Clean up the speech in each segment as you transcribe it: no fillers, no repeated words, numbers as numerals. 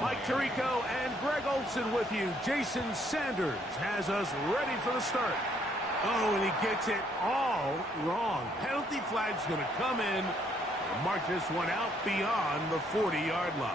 Mike Tirico and Greg Olson with you. Jason Sanders has us ready for the start. Oh, and he gets it all wrong. Penalty flag's going to come in and mark this one out beyond the 40-yard line.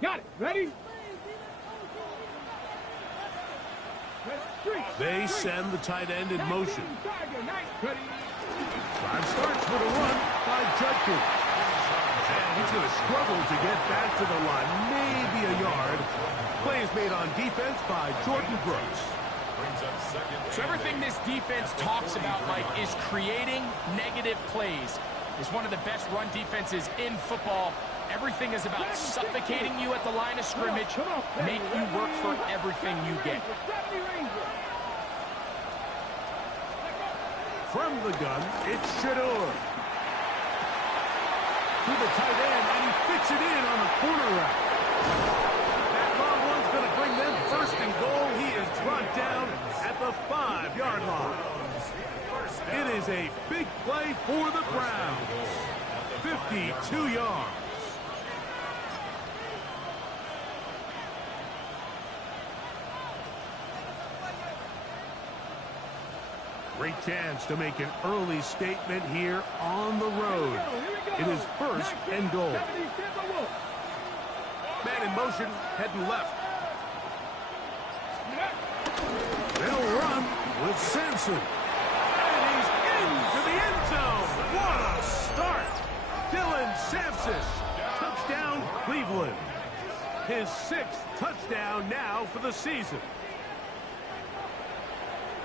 Got it. Ready? They send the tight end in motion. Drive starts with a run by Judkins. And he's going to struggle to get back to the line, maybe a yard. Play is made on defense by Jordan Brooks. So everything this defense talks about, Mike, is creating negative plays. It's one of the best run defenses in football. Everything is about suffocating you at the line of scrimmage, make you work for everything you get. From the gun, it's Shador. To the tight end, and he fits it in on the corner route. That long one's going to bring them first and goal. He is brought down at the 5-yard line. It is a big play for the Browns. 52 yards. Great chance to make an early statement here on the road. It is first and goal. Man in motion, heading left. They'll run with Sampson. And he's into the end zone. What a start. Dylan Sampson. Touchdown, Cleveland. His 6th touchdown now for the season.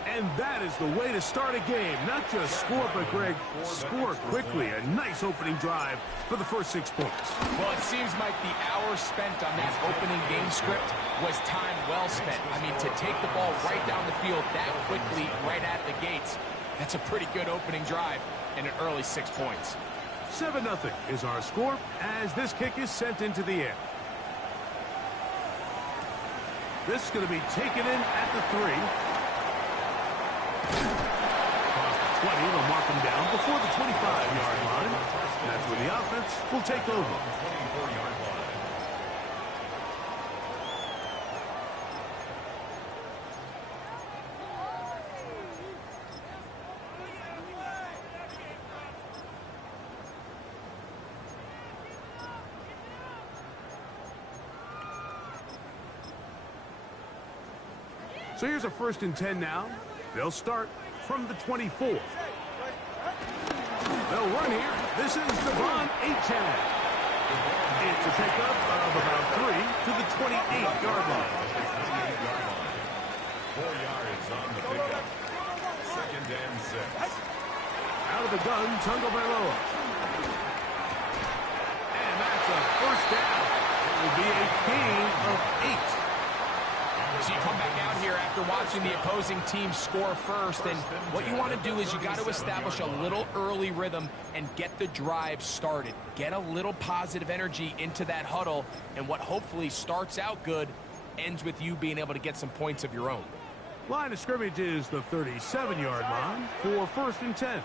And that is the way to start a game. Not just score, but, Greg, score quickly. A nice opening drive for the first 6 points. Well, it seems like the hour spent on that opening game script was time well spent. I mean, to take the ball right down the field that quickly, right out of the gates, that's a pretty good opening drive and an early 6 points. 7-0 is our score as this kick is sent into the air. This is going to be taken in at the 3. Across the 20, they'll mark him down before the 25-yard line. That's where the offense will take over. So here's a 1st and 10 now. They'll start from the 24. They'll run here. This is Devon Achane. It's a pickup of about 3 to the 28-yard line. 4 yards on the pickup. 2nd and 6. Out of the gun, Tagovailoa. And that's a 1st down. It will be a gain of 8. So you come back out here after watching the opposing team score first, and what you want to do is you got to establish a little early rhythm and get the drive started. Get a little positive energy into that huddle, and what hopefully starts out good ends with you being able to get some points of your own. Line of scrimmage is the 37-yard line for 1st and 10.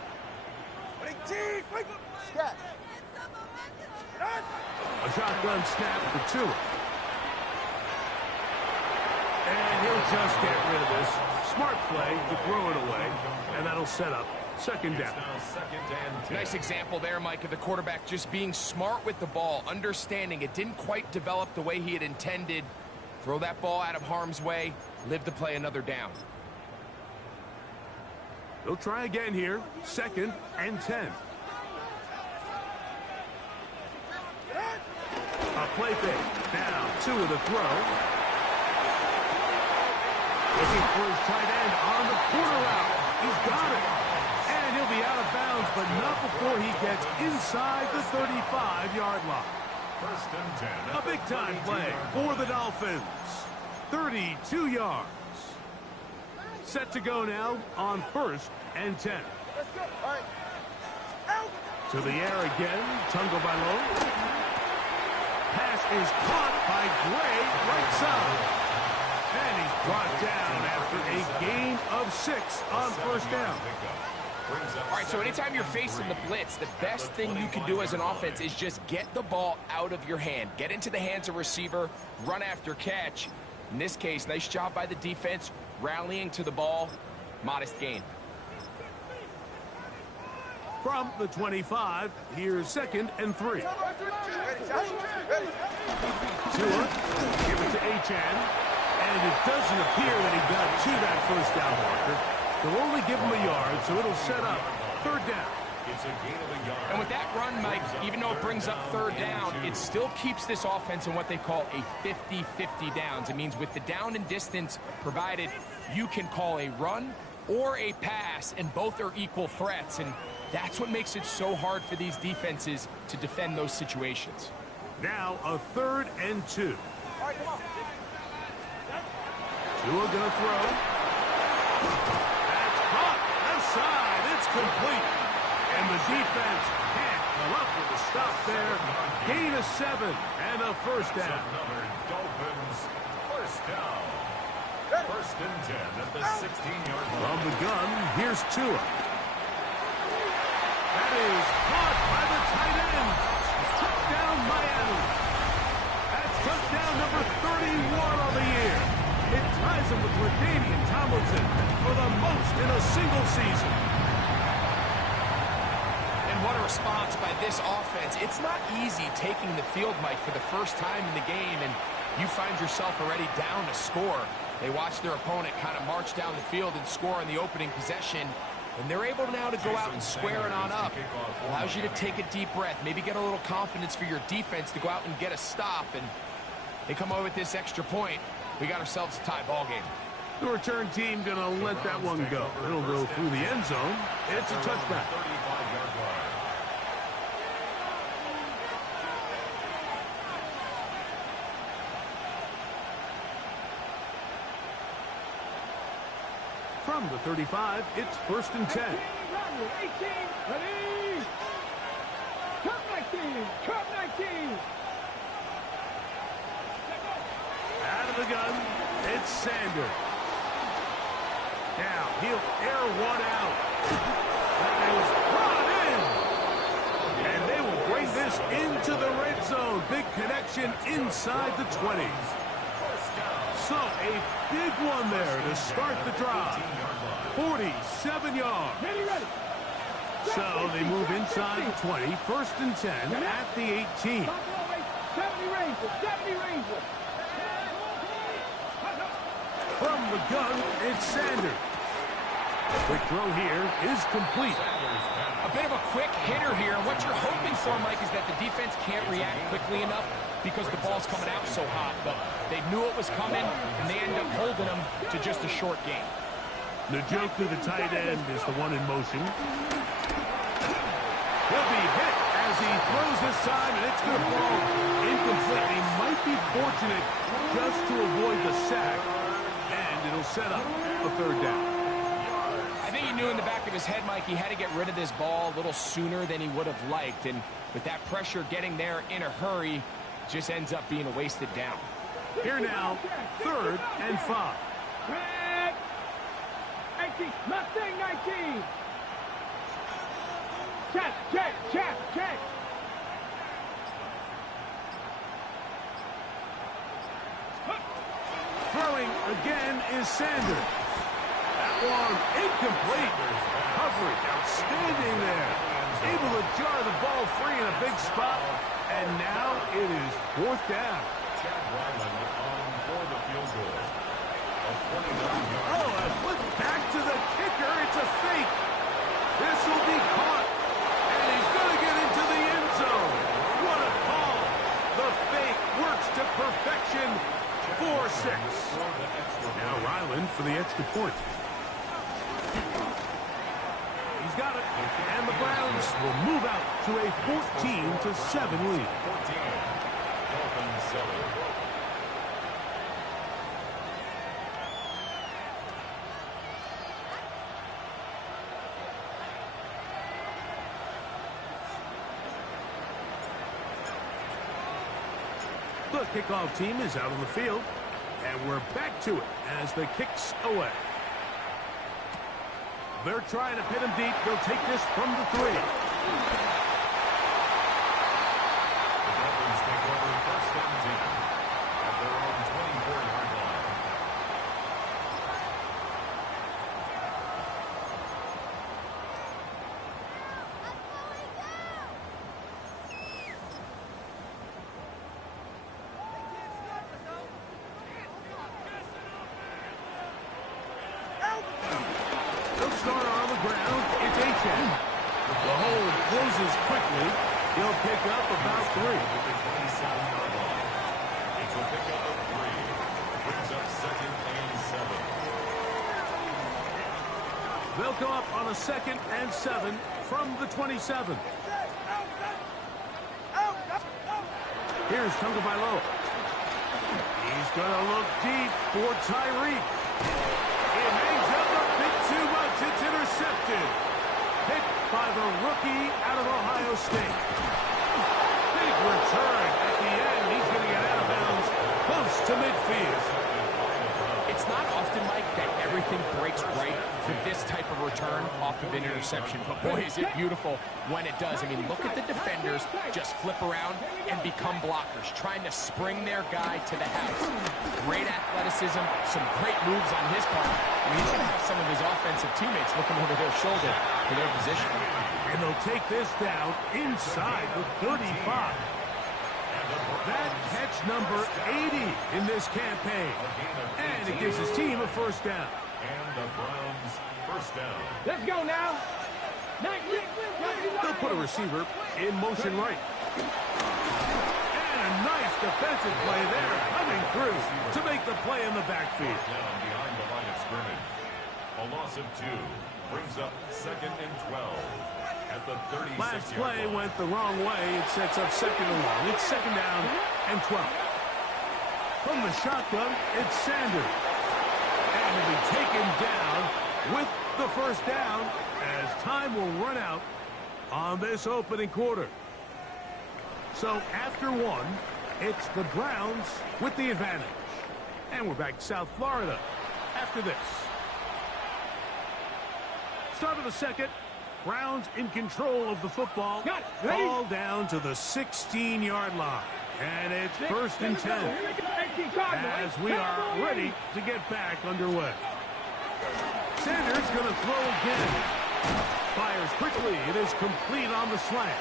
A shotgun snap for Tua. just get rid of this. Smart play to throw it away, and that'll set up second down. Nice example there, Mike, of the quarterback just being smart with the ball, understanding it didn't quite develop the way he had intended. Throw that ball out of harm's way, live to play another down. He'll try again here, 2nd and 10. A play fake, now 2 of the throw. Looking for his tight end on the corner route. He's got it. And he'll be out of bounds, but not before he gets inside the 35-yard line. 1st and 10. A big-time play for the Dolphins. 32 yards. Set to go now on 1st and 10. To the air again, Tagovailoa. Pass is caught by Gray, right side. And he's brought down after a gain of 6 on 1st down. All right, so anytime you're facing the blitz, the best thing you can do as an offense is just get the ball out of your hand. Get into the hands of receiver, run after catch. In this case, nice job by the defense, rallying to the ball. Modest gain. From the 25, here's 2nd and 3. Tua, give it to Achane. And it doesn't appear that he got to that 1st down marker. They'll only give him a yard, so it'll set up 3rd down. It's a gain of a yard. And with that run, Mike, even though it brings up 3rd down, it still keeps this offense in what they call a 50-50 downs. It means with the down and distance provided, you can call a run or a pass, and both are equal threats. And that's what makes it so hard for these defenses to defend those situations. Now a 3rd and 2. Tua gonna throw. That's caught. Left side. It's complete. And the defense can't come up with a stop there. Gain of 7 and a 1st down. Dolphins, 1st down. 1st and 10 at the 16-yard line. From the gun, here's Tua. That is caught by the tight end. Touchdown, Miami. That's touchdown number 31 on the year. It ties him with LaDainian Tomlinson for the most in a single season. And what a response by this offense. It's not easy taking the field, Mike, for the first time in the game, and you find yourself already down to score. They watch their opponent kind of march down the field and score on the opening possession, and they're able now to go out and square it on up. Allows you to take a deep breath, maybe get a little confidence for your defense to go out and get a stop, and they come away with this extra point. We got ourselves a tie ball game. The return team going to let that one go. It'll go through the end zone. It's a touchback. 35-yard line. From the 35, it's 1st and 10. 18, ready. Cut 19, cut 19. Out of the gun, it's Sanders. Now he'll air one out. That is brought in. And they will bring this into the red zone. Big connection inside the 20s. So a big one there to start the drive. 47 yards. Ready, ready. So they move inside the 20. 1st and 10 at the 18. 70 Rangers, 70 Rangers. From the gun, it's Sanders. Quick throw here is complete. A bit of a quick hitter here, and what you're hoping for, Mike, is that the defense can't react quickly enough because the ball's coming out so hot. But they knew it was coming, and they end up holding them to just a short game. Njoku, the tight end, is the one in motion. He'll be hit as he throws this time, and it's going to fall incomplete. He might be fortunate just to avoid the sack, and it'll set up a 3rd down. I think he knew in the back of his head, Mike, he had to get rid of this ball a little sooner than he would have liked. And with that pressure getting there in a hurry, it just ends up being a wasted down. Here now, 3rd and 5. Check. 18, Mustang 19. Check, check, check, check. Throwing Throwing again is Sanders. That one incomplete. Coverage outstanding there. Able to jar the ball free in a big spot. And now it is 4th down. Chad Ryland on for the field goal. A 29-yard. Oh, a flip back to the kicker. It's a fake. This will be caught. And he's going to get into the end zone. What a call. The fake works to perfection. 4-6. Now Ryland for the extra point. He's got it. And the Browns will move out to a 14-7 lead. 14. Dolphins 7. The kickoff team is out on the field. And we're back to it as the kick's away. They're trying to pin him deep. They'll take this from the 3. The Dolphins take over 1st and 10 at their own 24-yard line. They'll start on the ground. It's Achane. The hold closes quickly. He'll pick up about 3. At the 27-yard line. It's a pickup of 3. Brings up 2nd and 7. They'll go up on a 2nd and 7 from the 27. Here's Tagovailoa. He's going to look deep for Tyreek. It hangs up a bit too much. It's intercepted. Picked by the rookie out of Ohio State. Big return at the end. He's going to get out of bounds close to midfield. It's not often, Mike, that everything breaks right for this type of return off of an interception. But boy, is it beautiful when it does. I mean, look at the defenders just flip around and become blockers, trying to spring their guy to the house. Great athleticism, some great moves on his part. I mean, he's going to have some of his offensive teammates looking over their shoulder for their position. And they'll take this down inside the 35. That catch number 80 in this campaign. And it gives his team a 1st down. And the Browns 1st down. Let's go now. They'll put a receiver in motion right. And a nice defensive play there coming through to make the play in the backfield. Down behind the line of scrimmage. A loss of 2 brings up 2nd and 12 at the 36-yard line. Last play went the wrong way. It sets up 2nd and long. It's 2nd down and 12. From the shotgun, it's Sanders. And he'll be taken down with the 1st down as time will run out on this opening quarter. So after 1, it's the Browns with the advantage. And we're back to South Florida after this. Start of the 2nd. Browns in control of the football. Ball down to the 16-yard line. And it's 1st and 10 as we are ready to get back underway. Sanders going to throw again. Fires quickly. It is complete on the slant.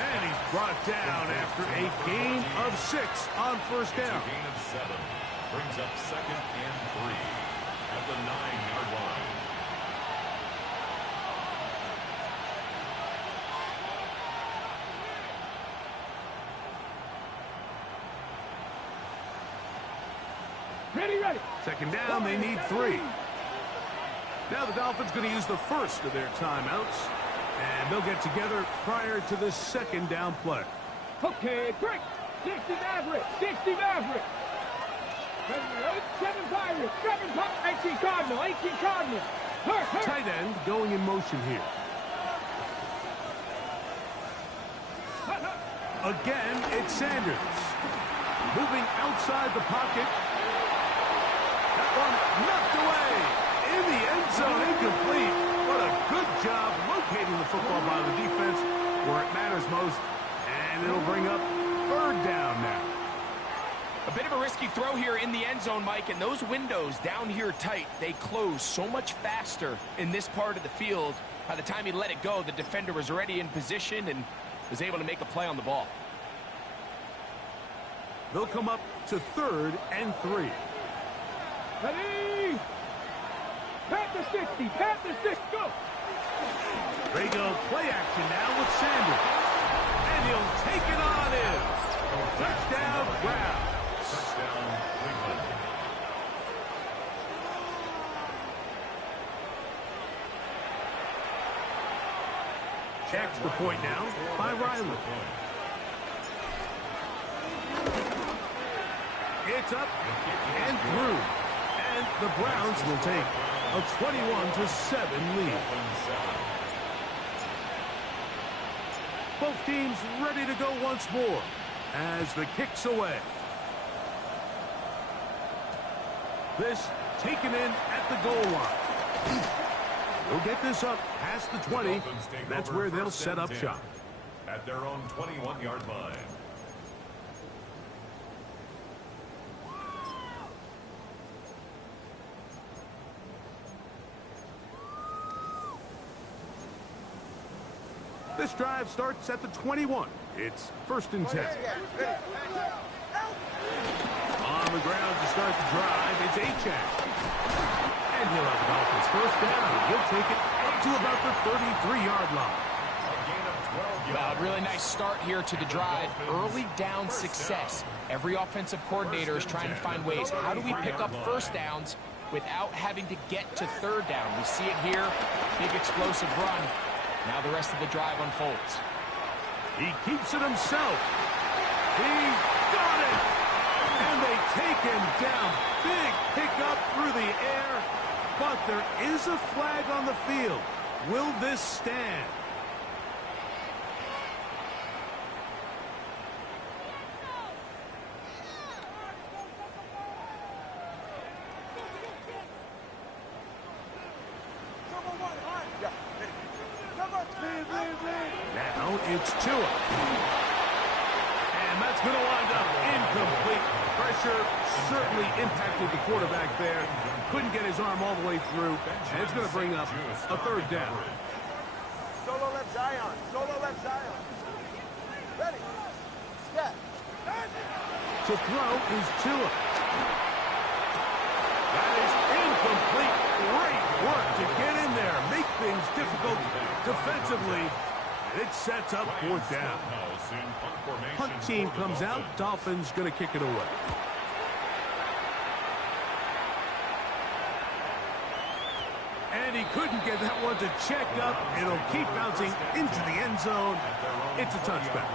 And he's brought down after a gain of 6 on 1st down. It's a gain of 7. Brings up 2nd and 3 at the 9-yard line. Ready. 2nd down, they need 3. Now the Dolphins going to use the first of their timeouts. And they'll get together prior to the 2nd down play. Okay, break. 60 Maverick. 60 Maverick. 7 Pirates. 18 Cardinal. 18 Cardinal. Hurt. Tight end going in motion here. Again, it's Sanders. Moving outside the pocket. That one knocked away. In the end zone, incomplete. What a good job locating the football by the defense where it matters most. And it'll bring up 3rd down now. A bit of a risky throw here in the end zone, Mike, and those windows down here tight, they close so much faster in this part of the field. By the time he let it go, the defender was already in position and was able to make a play on the ball. They'll come up to 3rd and 3. Ready? Pat the 60, pat the 60, go! They go play action now with Sanders. And he'll take it on in. Touchdown, Brown. Touchdown, Cleveland. Extra point now by Riley. It's up and through. And the Browns will take a 21-7 lead. Both teams ready to go once more as the kick's away. This taken in at the goal line. They'll get this up past the 20. That's where they'll set up shop. At their own 21-yard line. This drive starts at the 21. It's 1st and 10. On the ground to start the drive, it's Achane. And he'll have the Dolphins first down. He'll take it up to about the 33-yard line. Well, a really nice start here to the drive. Early down success. Every offensive coordinator is trying to find ways. How do we pick up first downs without having to get to 3rd down? We see it here. Big explosive run. Now the rest of the drive unfolds. He keeps it himself. He's got it. And they take him down. Big pickup through the air. But there is a flag on the field. Will this stand? Now it's Tua. And that's going to wind up incomplete. Pressure certainly impacted the quarterback there. Couldn't get his arm all the way through. And it's going to bring up a 3rd down. Solo left Zion. Solo left Zion. Ready. Step. To throw is Tua. That is incomplete. Great work to get in there. Make things difficult defensively. It sets up 4th down. Punt team comes out. Dolphins going to kick it away. And he couldn't get that one to check up. It'll keep bouncing into the end zone. It's a touchback.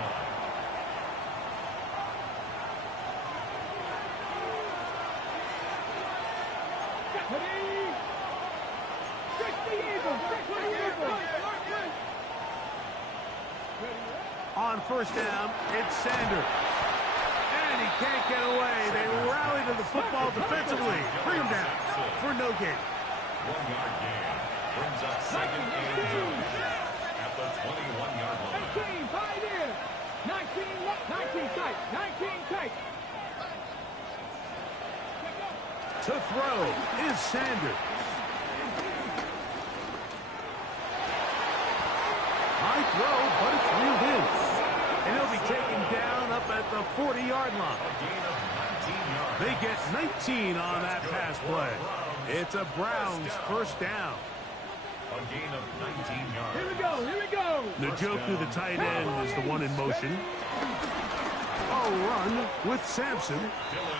On 1st down, it's Sanders. And he can't get away. They rally to the football defensively. Bring him down for no gain. 1-yard gain. Brings up 2nd and 2 at the 21-yard line. 19, 5 in. 19 tight. 19 tight. To throw is Sanders. High throw, but it's reeled in. And he'll be taken down up at the 40-yard line. They get 19 on that pass play. It's a Browns 1st down. A gain of 19 yards. Here we go, here we go. Njoku, the tight end, is the one in motion. A run with Sampson.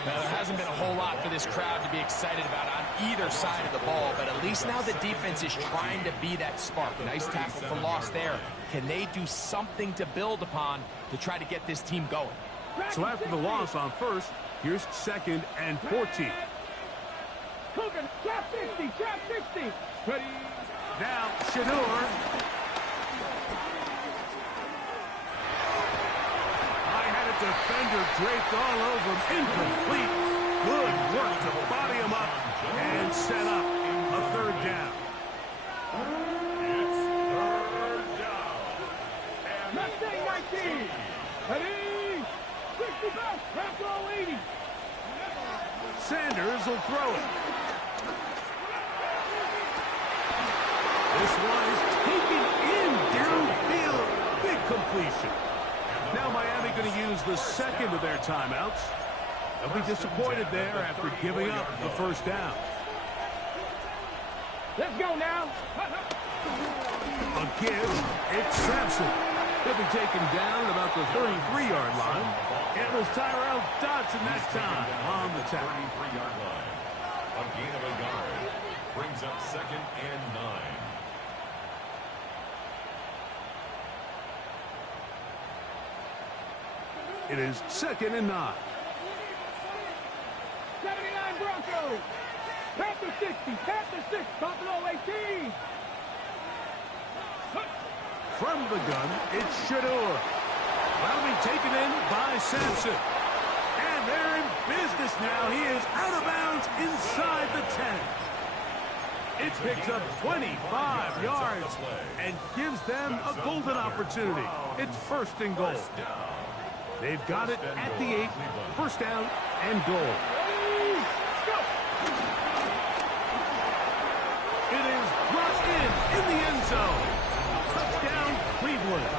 Now, there hasn't been a whole lot for this crowd to be excited about on either side of the ball, but at least now the defense is trying to be that spark. Nice tackle for loss there. Can they do something to build upon to try to get this team going? So after the loss on 1st, here's 2nd and 14. Coogan, trap 60, trap 60. Ready. Now, Shador. Defender draped all over him. Incomplete. Good work to body him up and set up a 3rd down. It's 3rd down. Mustang 19. Ready. 60 back. Trap roll 80. Sanders will throw it. This one is taken in downfield. Big completion. Now Miami going to use the second of their timeouts. They'll be disappointed there after giving up the first down. Let's go now. Again, it's Sampson. He'll be taken down at about the 33-yard line. It was Tyrell Dodson that time on the tackle. 33-yard line. A gain of a yard. Brings up 2nd and 9. It is 2nd and 9. 79 Broncos. Panther 60. Panther 6. Buffalo 18. From the gun, it's Shador. That'll be taken in by Sampson. And they're in business now. He is out of bounds inside the 10. It picks up 25 yards and gives them a golden opportunity. It's 1st and goal. They've got it at the 8. 1st down and goal. It is brought in the end zone. Touchdown, Cleveland.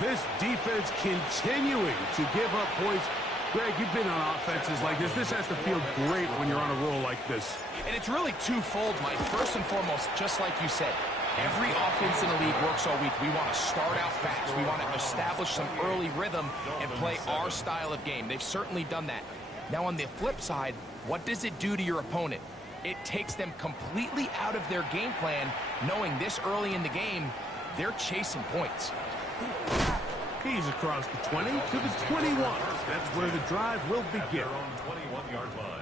This defense continuing to give up points. Greg, you've been on offenses like this. This has to feel great when you're on a roll like this. And it's really twofold, Mike. First and foremost, just like you said, every offense in the league works all week. We want to start out fast. We want to establish some early rhythm and play our style of game. They've certainly done that. Now, on the flip side, what does it do to your opponent? It takes them completely out of their game plan, knowing this early in the game, they're chasing points. He's across the 20 to the 21. That's where the drive will begin. Their own 21-yard line.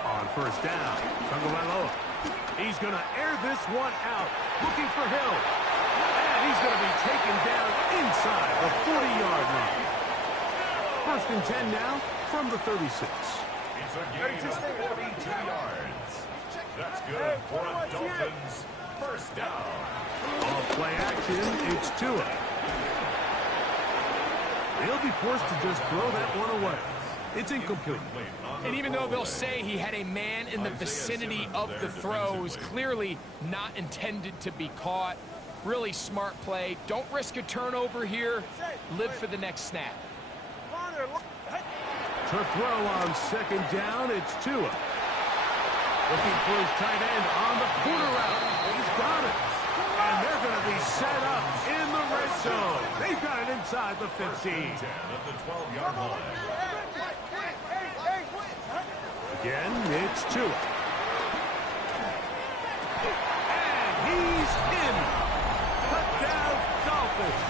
On 1st down, Tagovailoa. He's going to air this one out, looking for Hill. And he's going to be taken down inside the 40-yard line. 1st and 10 now from the 36. It's a gain of 42 yards. That's good for a Dolphins 1st down. Off play action, it's Tua. He'll be forced to just throw that one away. It's incomplete. And even though they'll say he had a man in the vicinity of the throw, it was clearly not intended to be caught. Really smart play. Don't risk a turnover here. Live for the next snap. To throw on 2nd down, it's Tua. Looking for his tight end on the corner route. He's got it. And they're going to be set up in the red zone. They've got it inside the 15. 10 at the 12-yard line. Again, it's Tua. And he's in. Touchdown, Dolphins.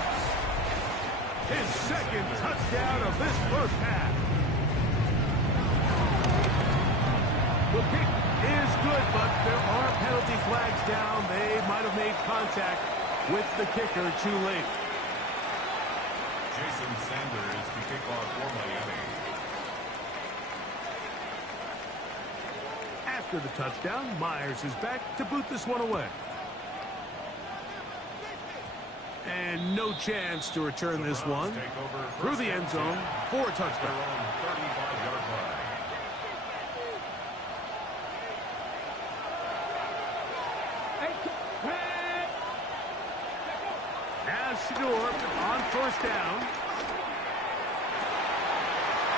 His 2nd touchdown of this 1st half. The kick is good, but there are penalty flags down. They might have made contact with the kicker too late. Jason Sanders to kick off for Miami. After the touchdown, Myers is back to boot this one away. And no chance to return this one through the end zone for a touchdown. 35-yard line. Now Shador on 1st down.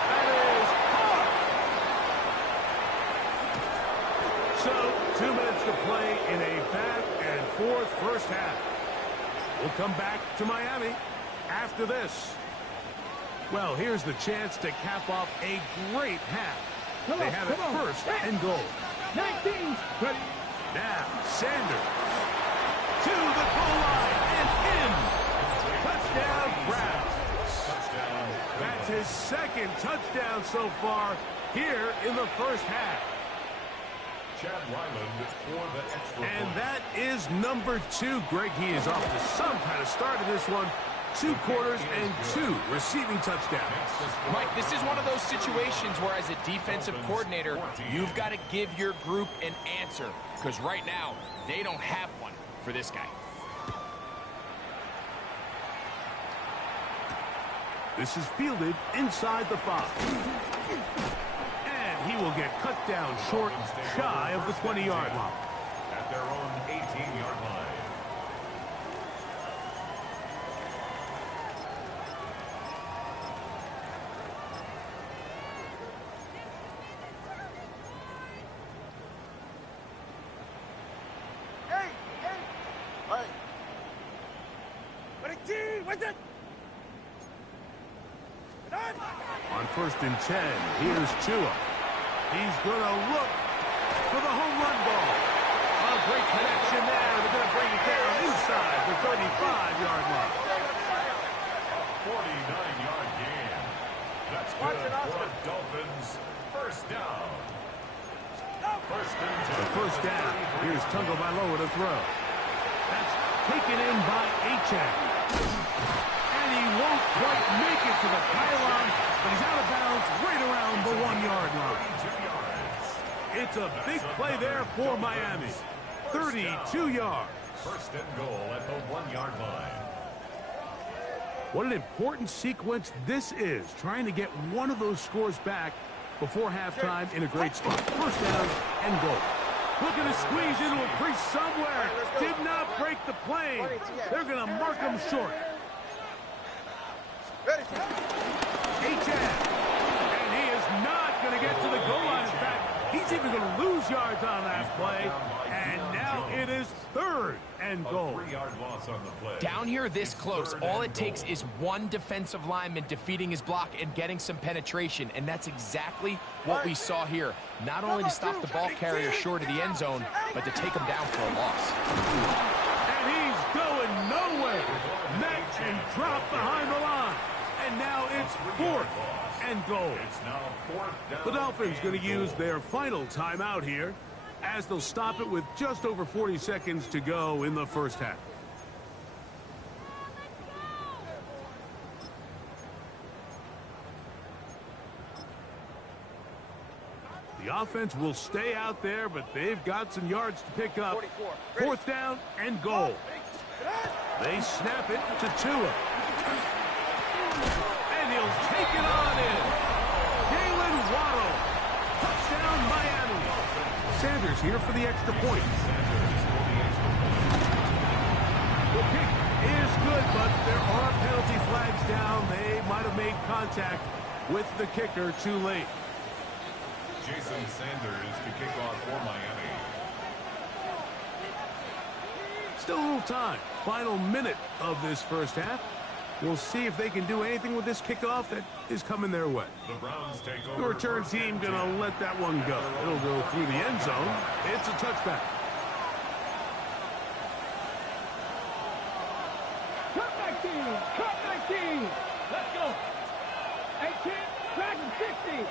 That is hard. So 2 minutes to play in a back and forth 1st half. We'll come back to Miami after this. Well, here's the chance to cap off a great half. They have it 1st and goal. 19. Ready. Now, Sanders to the goal line and in. Touchdown, Browns. That's his 2nd touchdown so far here in the 1st half. And that is number 2. Greg, he is off to some kind of start in this one. 2 quarters and 2 receiving touchdowns. Mike, this is one of those situations where as a defensive coordinator, you've got to give your group an answer. Because right now, they don't have one for this guy. This is fielded inside the 5. And he will get cut down short, shy of the 20-yard line. At their own 18-yard line. On 1st and 10, here's Tua. He's going to look for the home run ball. A great connection there. They're going to bring it down inside the 35-yard line. 49-yard gain. That's good for Dolphins. First down. First and 10. The first down. Here's Tagovailoa to throw. That's taken in by Achane. And he won't quite make it to the pylon, but he's out of bounds right around the 1-yard line. It's a big play there for Miami. 32 yards. First and goal at the 1-yard line. What an important sequence this is, trying to get one of those scores back before halftime in a great spot. First down and goal. Looking to squeeze into a crease somewhere. Did not break the plane. They're going to mark him short. Achane. And he is not going to get to the goal line. In fact, he's even going to lose yards on that play. And now it is 3rd and goal. A 3-yard loss on the play. Down here this close, all it takes is one defensive lineman defeating his block and getting some penetration, and that's exactly what we saw here. Not only to stop the ball carrier short of the end zone, but to take him down for a loss. And he's going nowhere. Met and dropped behind the line. And now it's 4th and goal. It's now 4th down. The Dolphins going to use their final timeout here, as they'll stop it with just over 40 seconds to go in the first half. The offense will stay out there, but they've got some yards to pick up. 4th down and goal. They snap it to Tua. And he'll take it on in. Jalen Waddle. Touchdown, Miami. Sanders here for the extra point. The kick is good, but there are penalty flags down. They might have made contact with the kicker too late. Jason Sanders to kick off for Miami. Still a little time. Final minute of this first half. We'll see if they can do anything with this kickoff that is coming their way. The Browns take over. The return team going to let that one go. It'll go through the end zone. It's a touchback. Cut 19! Cut 19! Let's go! 18, back and 60!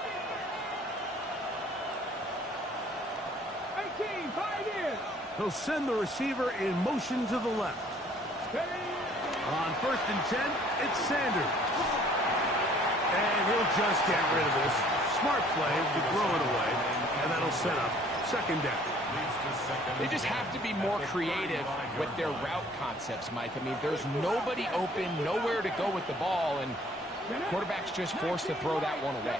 18, 5 in! He'll send the receiver in motion to the left. On 1st and 10, it's Sanders. And he'll just get rid of this. Smart play to throw it away. And that'll set up 2nd down. They just have to be more creative with their route concepts, Mike. I mean, there's nobody open, nowhere to go with the ball, and the quarterback's just forced to throw that one away.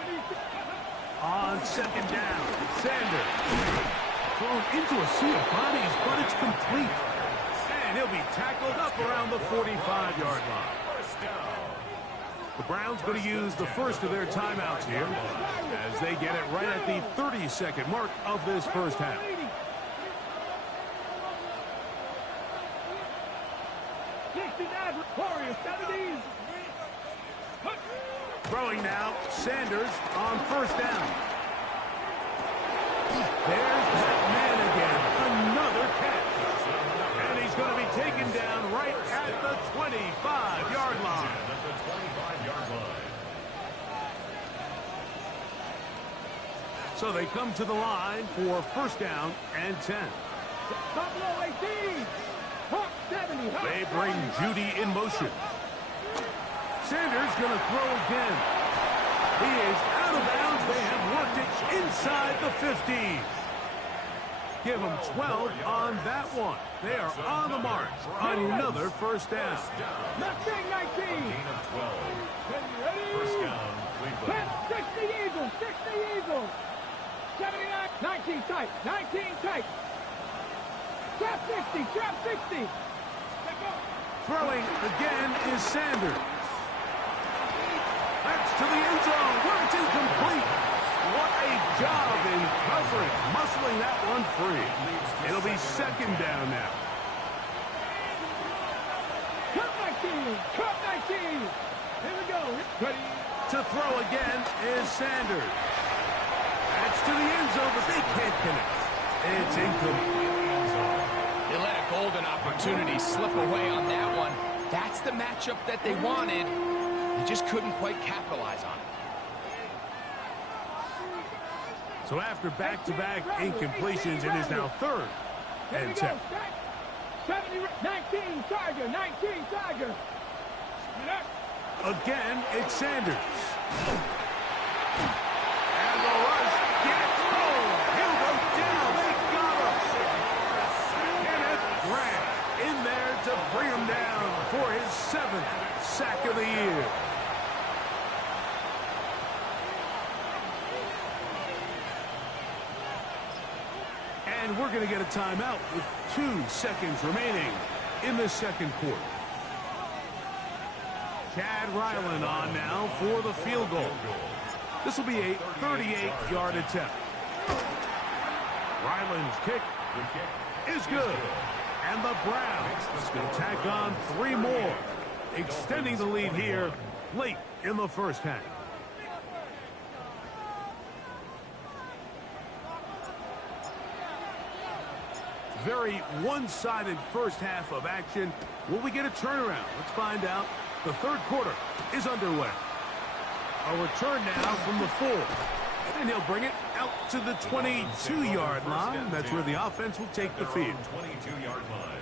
On 2nd down, Sanders. Thrown into a sea of bodies, but it's complete. And he'll be tackled up around the 45-yard line. The Browns going to use the first of their timeouts here as they get it right at the 30-second mark of this first half. Throwing now, Sanders on 1st down. There's that man again, another catch. And he's going to be taken down right at the 25-yard line. So they come to the line for first down and 10. Buffalo 18. Hawk 70. Hawk They bring 70. Judy in motion. Sanders going to throw again. He is out of bounds. They have worked it inside the 50. Give them 12 on that one. They are on the march. Another first down. Mustang 19. Gain of 12. Ready? First down, Cleveland. 60 Eagles. 60 Eagles. 79. 19 tight. 19 tight. Trap 60. Trap 60. Throwing again is Sanders. That's to the end zone where it's incomplete. What a job in covering, muscling that one free. It'll be second down now. Cut 19. Cut 19. Here we go. Ready? To throw again is Sanders. That's to the end zone, but they can't connect. It's incomplete. They let a golden opportunity slip away on that one. That's the matchup that they wanted. They just couldn't quite capitalize on it. So after back-to-back incompletions, it is now third Here we and go. 10. 19 Tiger. 19 Tiger. Again, it's Sanders. And the rush gets home. He'll go down. They got him. Kenneth Grant in there to bring him down for his 7th sack of the year. And we're going to get a timeout with 2 seconds remaining in the second quarter. Chad Ryland on now for the field goal. This will be a 38-yard attempt. Ryland's kick is good. And the Browns will tack on 3 more, extending the lead here late in the first half. Very one-sided first half of action. Will we get a turnaround? Let's find out. The third quarter is underway. A return now from the 4. And he'll bring it out to the 22-yard line. That's where the offense will take the field. 22-yard line.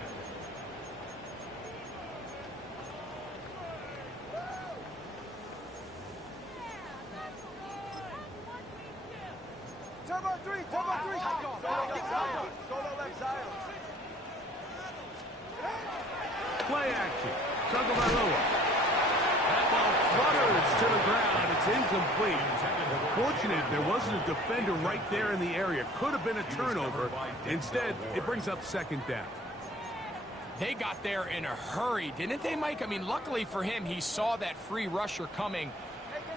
Turbo 3. Turbo 3. Solo left Zion. Solo left Zion. Play action. Tagovailoa. That ball flutters to the ground. It's incomplete. Fortunate there wasn't a defender right there in the area. Could have been a turnover. Instead, it brings up second down. They got there in a hurry, didn't they, Mike? I mean, luckily for him, he saw that free rusher coming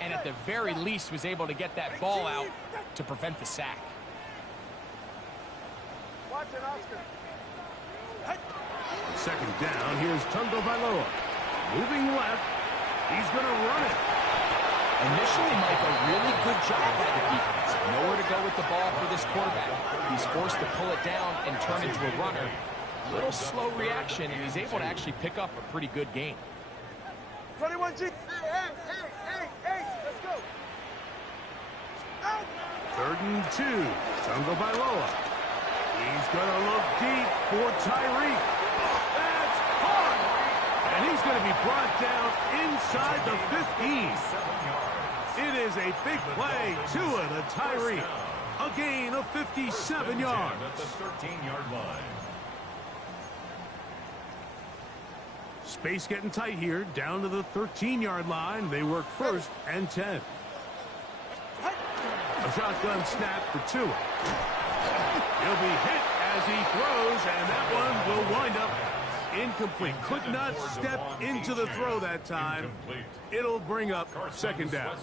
and at the very least was able to get that ball out to prevent the sack. Watch it, Oscar. Second down, here's Tagovailoa. Moving left, he's going to run it. Initially, Mike, a really good job by the defense. Nowhere to go with the ball for this quarterback. He's forced to pull it down and turn into a runner. Little slow reaction, and he's able to actually pick up a pretty good gain. 21G. Hey, let's go. Out. 3rd and 2, Tagovailoa. He's going to look deep for Tyreek. That's hard. And he's going to be brought down inside the 15. It is a big play, Tua to Tyreek. A gain of 57 yards. At the 13-yard line. Space getting tight here, down to the 13-yard line. They work 1st and 10. A shotgun snap for Tua. He'll be hit as he throws, and that one will wind up incomplete. Could not step into the throw that time. It'll bring up second down.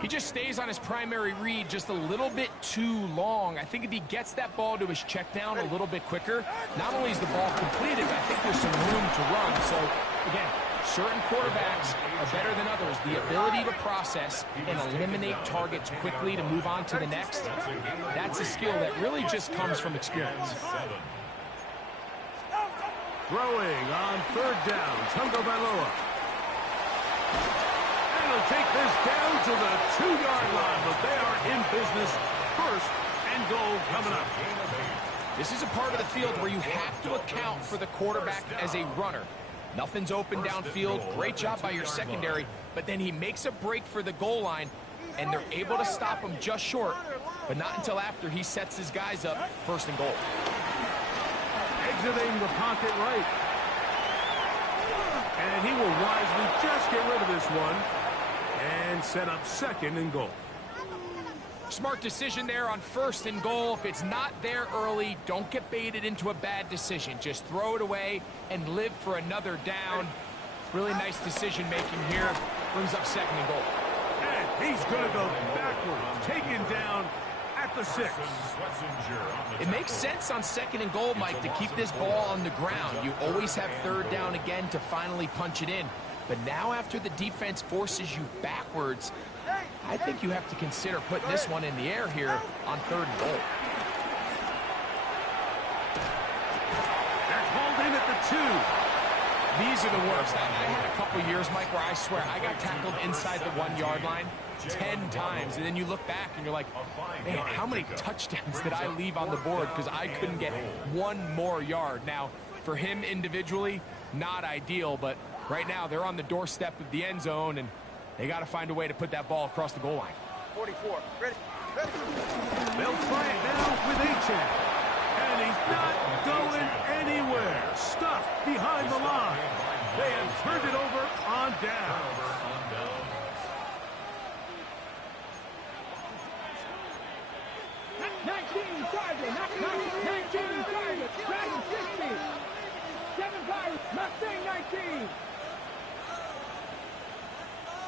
He just stays on his primary read just a little bit too long. I think if he gets that ball to his check down a little bit quicker, not only is the ball completed, but I think there's some room to run. So, again, certain quarterbacks are better than others. The ability to process and eliminate targets quickly to move on to the next, that's a skill that really just comes from experience. Throwing on 3rd down, Tagovailoa. And a They'll take this down to the 2-yard line, but they are in business. First and goal coming up. This is a part of the field where you have to account for the quarterback as a runner. Nothing's open downfield. Great job by your secondary, but then he makes a break for the goal line, and they're able to stop him just short, but not until after he sets his guys up first and goal. Exiting the pocket right. And he will wisely just get rid of this one and set up second and goal. Smart decision there on first and goal. If it's not there early, don't get baited into a bad decision. Just throw it away and live for another down. Really nice decision making here. Brings up second and goal. And he's going to go backwards, taken down at the 6. It makes sense on second and goal, Mike, to keep this ball on the ground. You always have third down again to finally punch it in. But now after the defense forces you backwards, I think you have to consider putting this one in the air here on third and goal. They're called in at the 2. These are the worst. I had a couple years, Mike, where I swear I got tackled inside the 1-yard line 10 times, and then you look back and you're like, man, how many touchdowns did I leave on the board because I couldn't get one more yard? Now, for him individually, not ideal, but right now they're on the doorstep of the end zone, and they got to find a way to put that ball across the goal line. 44. Ready. Ready. They'll try it now with H.A. And he's not going anywhere. Stuffed behind the line. They have turned it over on down.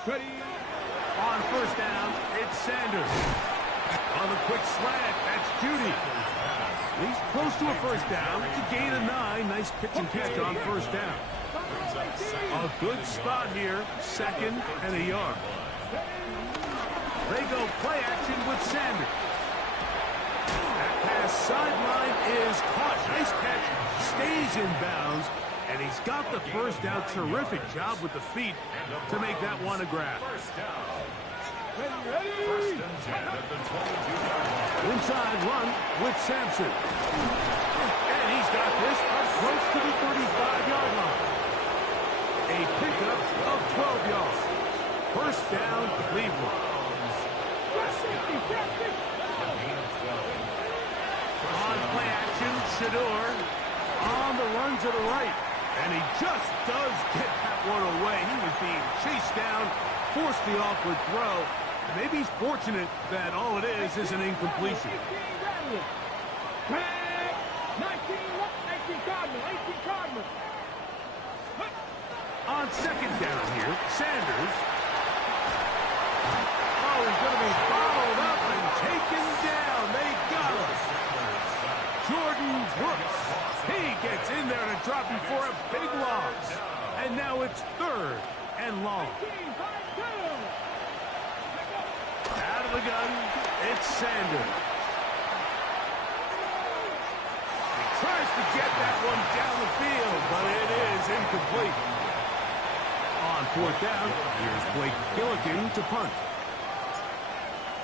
Ready. On first down, it's Sanders. On the quick slant, that's Judy. He's close to a first down. It's a gain of 9. Nice pitch and catch on first down. A good spot here. Second and a yard. They go play action with Sanders. That pass sideline is caught. Nice catch. Stays in bounds. And he's got the first down. Terrific job with the feet to make that one a grab. Inside run with Sampson. And he's got this up close to the 35-yard line. A pickup of 12 yards. First down, Cleveland. On play action, Shador on the run to the right. And he just does get that one away. He was being chased down, forced the awkward throw. Maybe he's fortunate that all it is an incompletion. 19 Cardinal. On second down here, Sanders. Oh, he's going to be followed up and taken down. They got him. Jordan Brooks. He gets in there to drop him for a big loss. And now it's third and long. Out of the gun, it's Sanders. He tries to get that one down the field, but it is incomplete. On fourth down, here's Blake Gillikin to punt.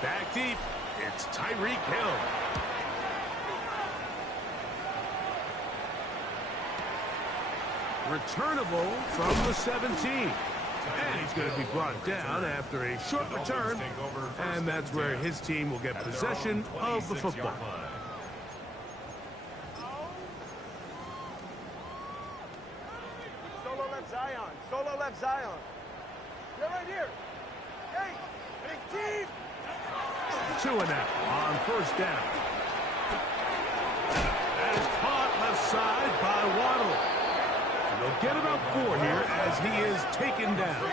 Back deep, it's Tyreek Hill. Returnable from the 17. And he's going to be brought down after a short return. And that's where his team will get possession of the football. Solo left Zion. Solo left Zion. They're right here. Hey, big team. 2 and out on first down. That is caught left side by Waddle. And they'll get about 4 here as he is taken down.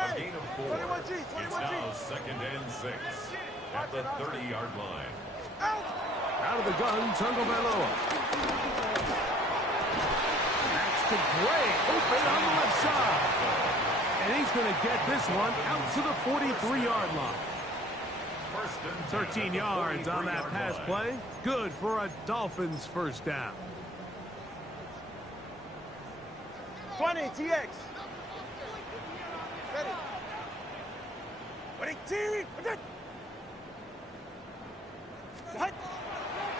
A gain of 4. It's now second and 6 at the 30-yard line. Out of the gun, Tagovailoa. That's to Gray, open on the left side. And he's going to get this one out to the 43-yard line. 13 yards on that pass play. Good for a Dolphins first down. 20, TX.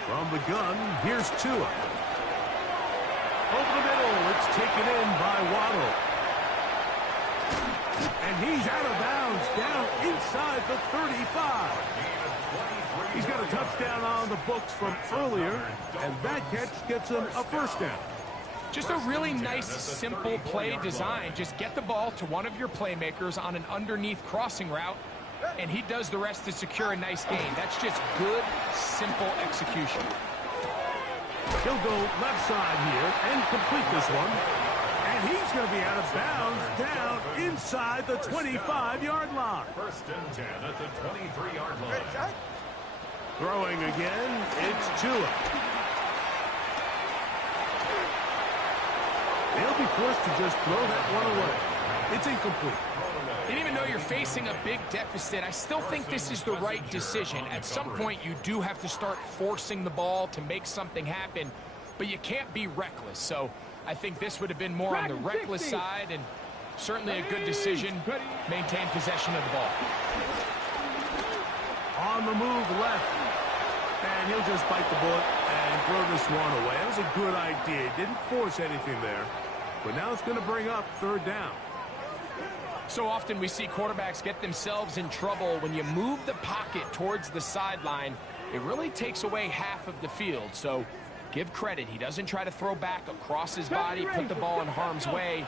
From the gun, here's Tua. Over the middle, it's taken in by Waddle. And he's out of bounds, down inside the 35. He's got a touchdown on the books from earlier, and that catch gets him a first down. Just a really nice, simple play design. Just get the ball to one of your playmakers on an underneath crossing route, and he does the rest to secure a nice gain. That's just good, simple execution. He'll go left side here and complete this one. And he's going to be out of bounds down inside the 25-yard line. First and 10 at the 23-yard line. Throwing again, it's Tua. They'll be forced to just throw that one away. It's incomplete. And even though you're facing a big deficit, I still think this is the right decision. At some point, you do have to start forcing the ball to make something happen, but you can't be reckless. So I think this would have been more on the reckless side, and certainly a good decision. Maintain possession of the ball. On the move left. And he'll just bite the bullet and throw this one away. That was a good idea. Didn't force anything there. But now it's going to bring up third down. So often we see quarterbacks get themselves in trouble when you move the pocket towards the sideline. It really takes away half of the field. So give credit. He doesn't try to throw back across his body, put the ball in harm's way.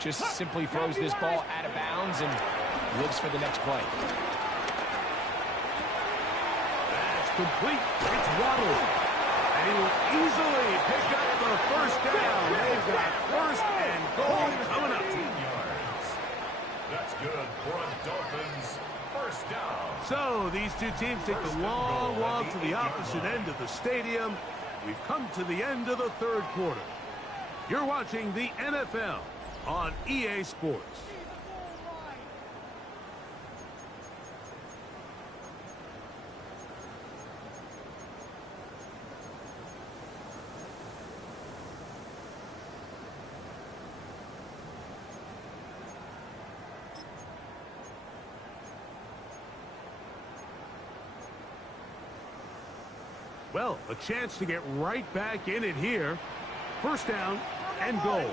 Just simply throws this ball out of bounds and lives for the next play. Complete. It's Waddle. And he will easily pick up the first down. They've got first and goal coming up. That's good for a Dolphins first down. So these two teams take the long walk to the opposite end of the stadium. We've come to the end of the third quarter. You're watching the NFL on EA Sports. Well, a chance to get right back in it here. First down and goal.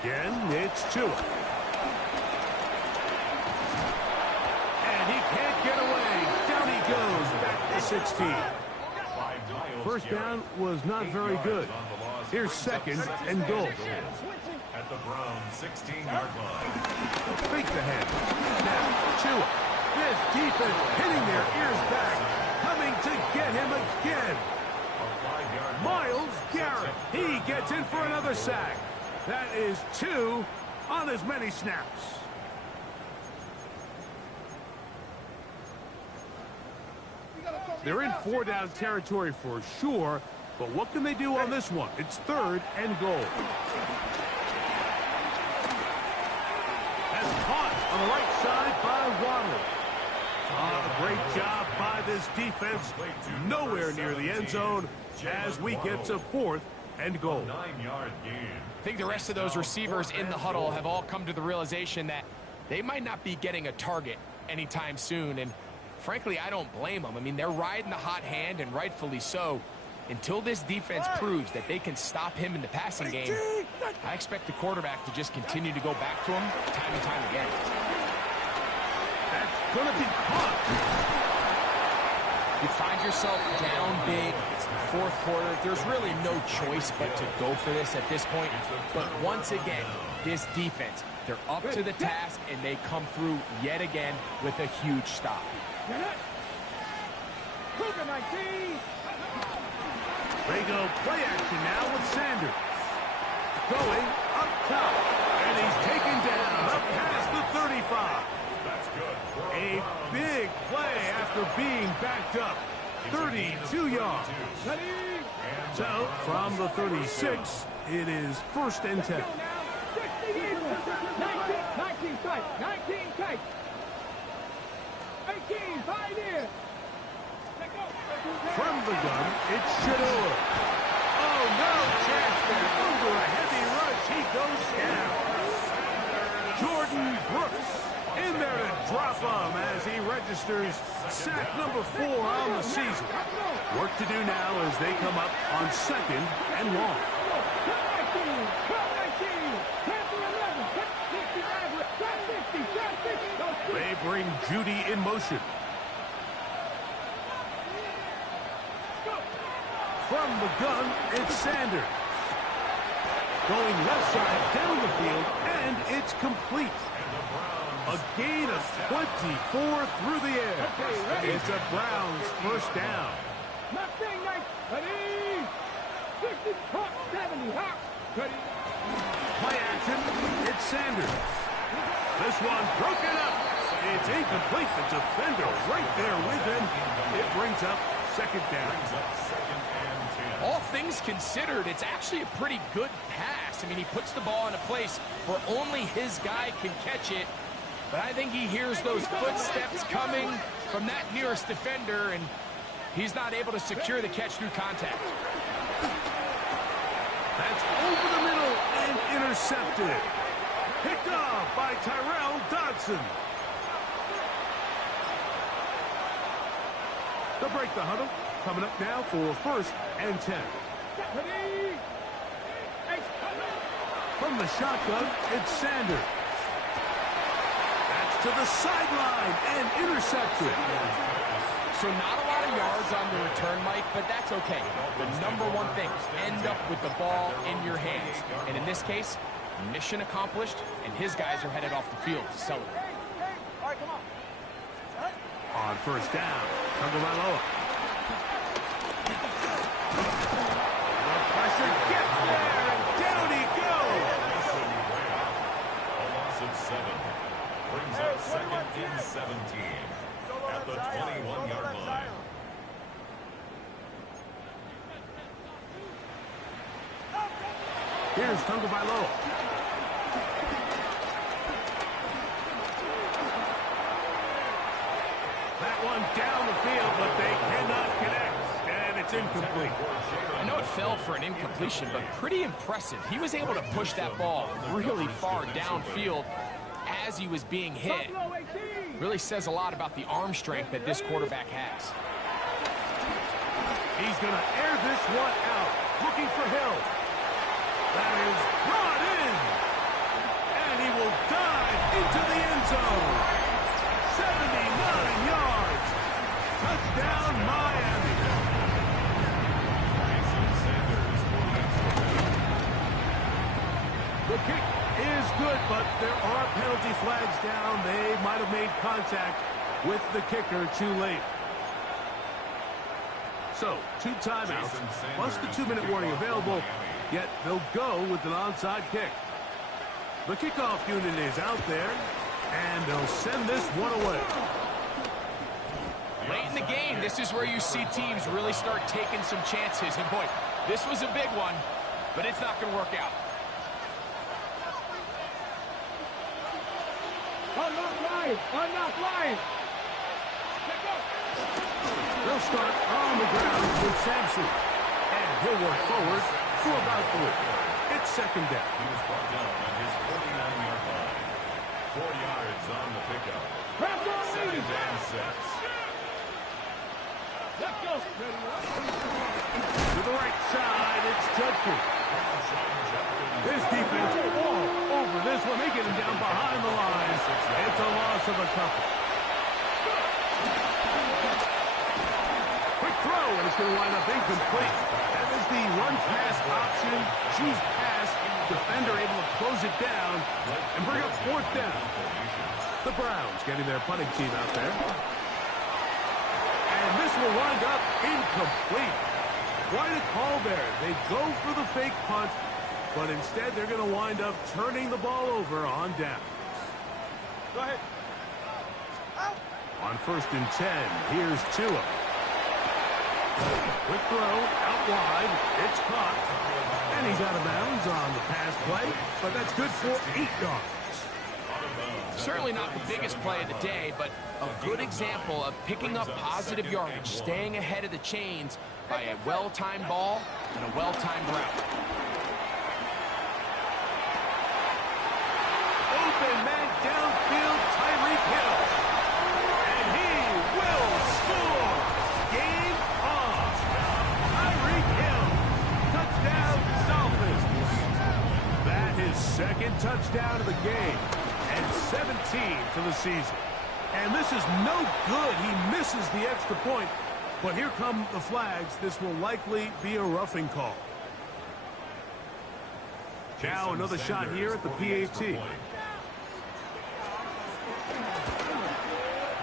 Again, it's Tua. And he can't get away. Down he goes, back to 16. First down was not very good. Here's second and goal. At the Browns 16-yard line. Fake the head. Now, Tua. This defense hitting their ears back, coming to get him again. Myles Garrett, he gets in for another sack. That is 2 on as many snaps. They're in 4-down territory for sure, but what can they do on this one? It's third and goal. That's caught on the right side by Waddle. Great job by this defense. Nowhere near the end zone as we get to fourth and goal. 9-yard gain. I think the rest of those receivers in the huddle have all come to the realization that they might not be getting a target anytime soon. And frankly, I don't blame them. I mean, they're riding the hot hand, and rightfully so. Until this defense proves that they can stop him in the passing game, I expect the quarterback to just continue to go back to him time and time again. That's going to be caught. You find yourself down big. It's the fourth quarter. There's really no choice but to go for this at this point. But once again, this defense, they're up to the task, and they come through yet again with a huge stop. They go play action now with Sanders. Going up top. And he's taken down up past the 35. That's good. A big play after being backed up. 32 yards. So, from the 36, it is first and 10. 19 tight, 19 tight. 18, 5 in. From the gun, it's Shador. Oh, no chance there. Under a heavy rush, he goes down. Jordan Brooks in there to drop him as he registers sack number 4 on the season. Work to do now as they come up on 2nd and long. They bring Judy in motion. From the gun, it's Sanders. Going left side down the field, and it's complete. A gain of 24 through the air. It's a Browns first down. Play action, it's Sanders. This one broken up. It's incomplete. The defender right there with him. It brings up 2nd down. All things considered, it's actually a pretty good pass. I mean, he puts the ball in a place where only his guy can catch it. But I think he hears those footsteps coming from that nearest defender, and he's not able to secure the catch through contact. That's over the middle and intercepted. Picked off by Tyrell Dodson. They'll break the huddle. Coming up now for 1st and 10. From the shotgun, it's Sanders. That's to the sideline and intercepted. So not a lot of yards on the return, Mike, but that's okay. The number one thing, end up with the ball in your hands. And in this case, mission accomplished, and his guys are headed off the field to celebrate. All right, come on. On 1st down, Tagovailoa. The pressure gets there, and down he goes. A loss of 7. Brings up 2nd and 17 at the 21-yard line. Here's Tagovailoa. That one down the field, but they cannot connect, and it's incomplete. I know it fell for an incompletion, but pretty impressive. He was able to push that ball really far downfield as he was being hit. Really says a lot about the arm strength that this quarterback has. He's going to air this one out, looking for Hill. That is brought in, and he will dive into the end zone. 79 yards. Touchdown, Miami. The kick is good, but there are penalty flags down. They might have made contact with the kicker too late. So, 2 timeouts, plus the 2-minute warning available, yet they'll go with an onside kick. The kickoff unit is out there, and they'll send this one away. Late in the game, this is where you see teams really start taking some chances. And boy, this was a big one, but it's not going to work out. Unlock line. They'll start on the ground with Sampson, and he'll work forward for about 3. It's 2nd down. He was brought down on his 49-yard line. 4 yards on the pickup. 2nd and 6. Let's go. To the right side, it's Judkins. His defense all over this one. They get him down behind the line. It's a loss of a couple. Quick throw, and it's going to wind up incomplete. That is the run-pass option. Choose pass. Defender able to close it down and bring up 4th down. The Browns getting their punting team out there. And this will wind up incomplete. Quite a call there. They go for the fake punt, but instead they're going to wind up turning the ball over on downs. Go ahead. Out. On 1st and 10, here's Tua. Quick throw, out wide, it's caught. And he's out of bounds on the pass play, but that's good for 8 yards. Certainly not the biggest play of the day, but a good example of picking up positive yardage, staying ahead of the chains by a well-timed ball and a well-timed route. Open man downfield, Tyreek Hill. And he will score. Game on. Tyreek Hill. Touchdown, Dolphins. That is second touchdown of the game. And 17 for the season. And this is no good. He misses the extra point. But here come the flags. This will likely be a roughing call. Now another shot here at the PAT.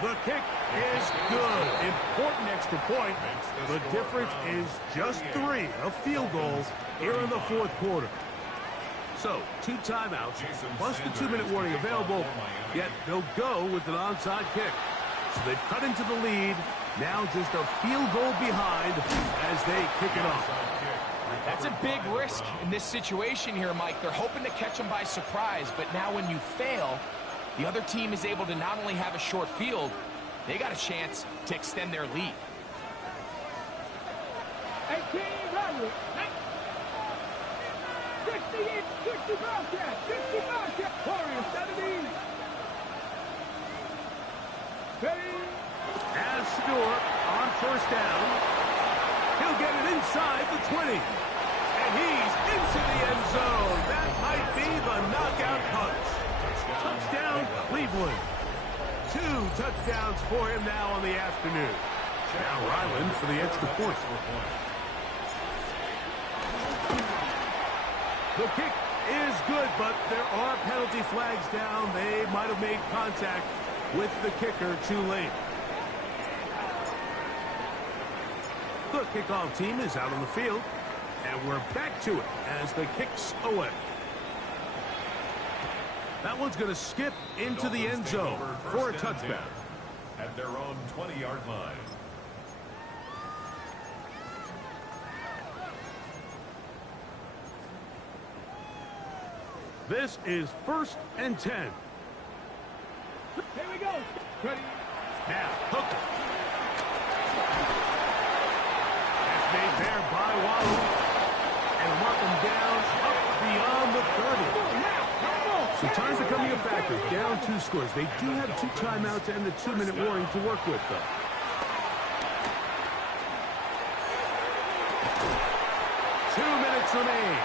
The kick is good. Important extra point. The difference is just 3. A field goal here in the fourth quarter. So, 2 timeouts, plus the 2-minute warning available, yet they'll go with an onside kick. So they've cut into the lead, now just a field goal behind as they kick it off. That's a big risk in this situation here, Mike. They're hoping to catch them by surprise, but now when you fail, the other team is able to not only have a short field, they got a chance to extend their lead. 18, Robert. 60 Bobcat, 60 Bobcat, Warriors, 70. Ready? As Stewart on first down, he'll get it inside the 20. And he's into the end zone. That might be the knockout punch. Touchdown, Cleveland. 2 touchdowns for him now on the afternoon. Now Ryland for the extra point. The kick is good, but there are penalty flags down. They might have made contact with the kicker too late. The kickoff team is out on the field, and we're back to it as the kick's away. That one's going to skip into the end zone for a touchdown. At their own 20-yard line. This is 1st and 10. Here we go. Ready? Now, Hooker. That's made there by Waddle. And mark him down up beyond the 30. So time's becoming a factor. Down 2 scores. They do have 2 timeouts and the 2-minute warning to work with, though. Remain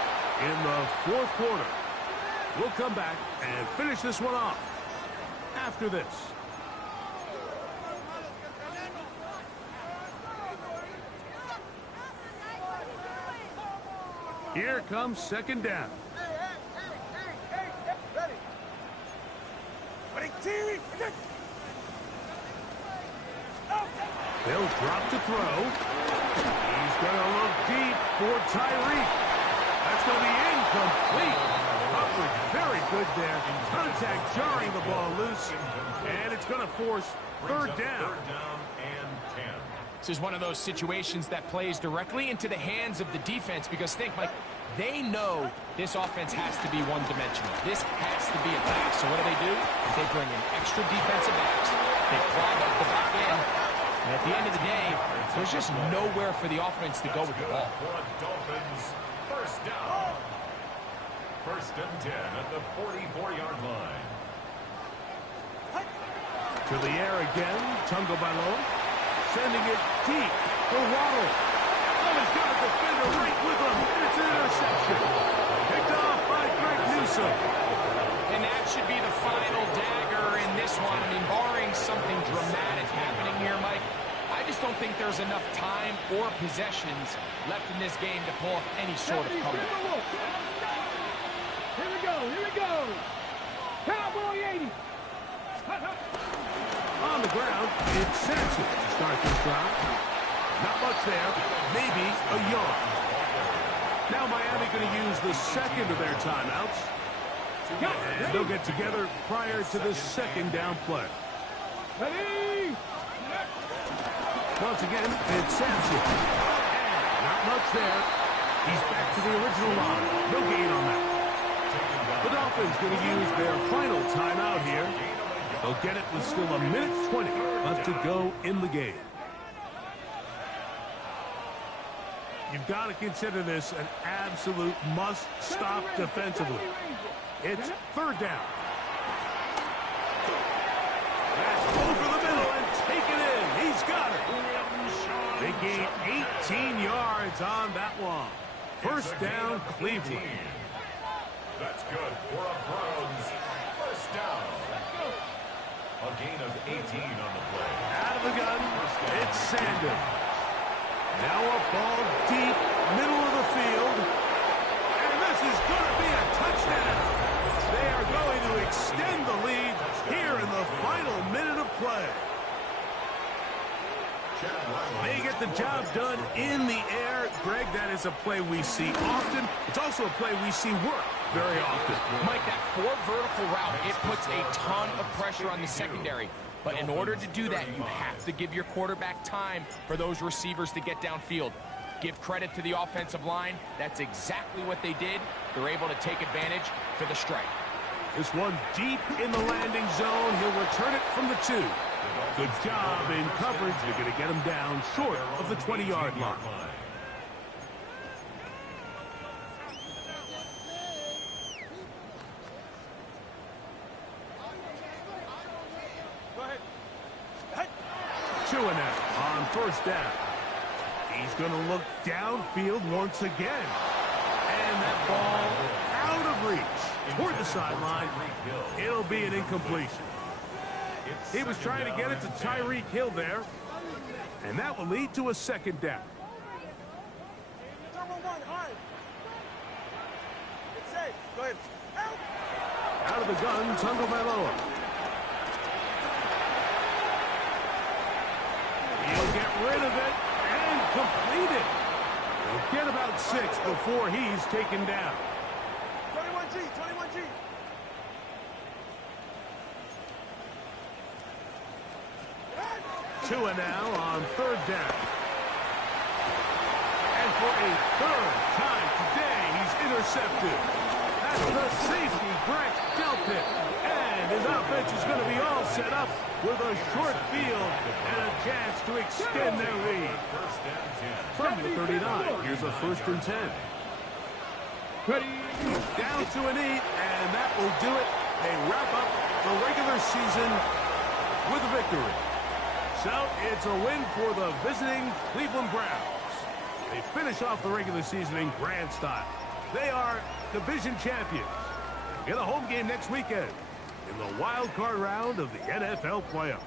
in the fourth quarter. We'll come back and finish this one off after this. Here comes second down. Ready? They'll drop to throw. He's going to look deep for Tyreek. That's going to be incomplete. Coverage very good there. Contact jarring the ball loose. And it's going to force third down. Third down and 10. This is one of those situations that plays directly into the hands of the defense because think, Mike, they know this offense has to be one-dimensional. This has to be a pass. So what do? They bring in extra defensive backs. They clog up the back end. And at the end of the day, there's just nowhere for the offense to go with the ball. Dolphins, first down. 1st and 10 at the 44-yard line. To the air again, Tungo Bailoa. Sending it deep for Waddle. Oh, he's got a defender right with him. It's an interception. Picked off by Greg Newsome. And that should be the final dagger in this one. I mean, barring something dramatic happening here, Mike, I just don't think there's enough time or possessions left in this game to pull off any sort of comeback. Here we go, here we go. Cowboy 80. On the ground, it's Sampson to start this drive. Not much there, maybe a yard. Now Miami going to use the second of their timeouts. And they'll get together prior to the second down play. Ready? Once again, it's Sampson. And not much there. He's back to the original line. No gain on that. The Dolphins going to use their final timeout here. They'll get it with still 1:20 left to go in the game. You've got to consider this an absolute must-stop defensively. It's third down. That's over the middle and taken in. He's got it. They gain 18 yards on that one. First down, Cleveland. That's good for a Browns first down. A gain of 18 on the play. Out of the gun, it's Sanders. Now a ball deep, middle of the field. And this is going to be a touchdown. They are going to extend the lead here in the final minute of play. They get the job done in the air. Greg, that is a play we see often. It's also a play we see work very often. Mike, that 4 vertical route, it puts a ton of pressure on the secondary. But in order to do that, you have to give your quarterback time for those receivers to get downfield. Give credit to the offensive line. That's exactly what they did. They're able to take advantage for the strike. This one deep in the landing zone. He'll return it from the 2. Good job in coverage. They're going to get him down short of the 20-yard line. Go ahead. Chewing out on first down. He's going to look downfield once again. And that ball out of reach toward the sideline. It'll be an incompletion. He was trying to get it to Tyreek Hill there. And that will lead to a second down. Turbo 1, hard. It's safe. Go ahead. Out of the gun, Tagovailoa. He'll get rid of it and complete it. He'll get about 6 before he's taken down. 21G, 21G. Tua now on third down. And for a third time today, he's intercepted. That's the safety Greg dealt it. And his offense is going to be all set up with a short field and a chance to extend their lead. From the 39, here's a 1st and 10. Ready. Down to a knee, and that will do it. They wrap up the regular season with a victory. So it's a win for the visiting Cleveland Browns. They finish off the regular season in grand style. They are division champions. Get a home game next weekend in the wild card round of the NFL playoffs.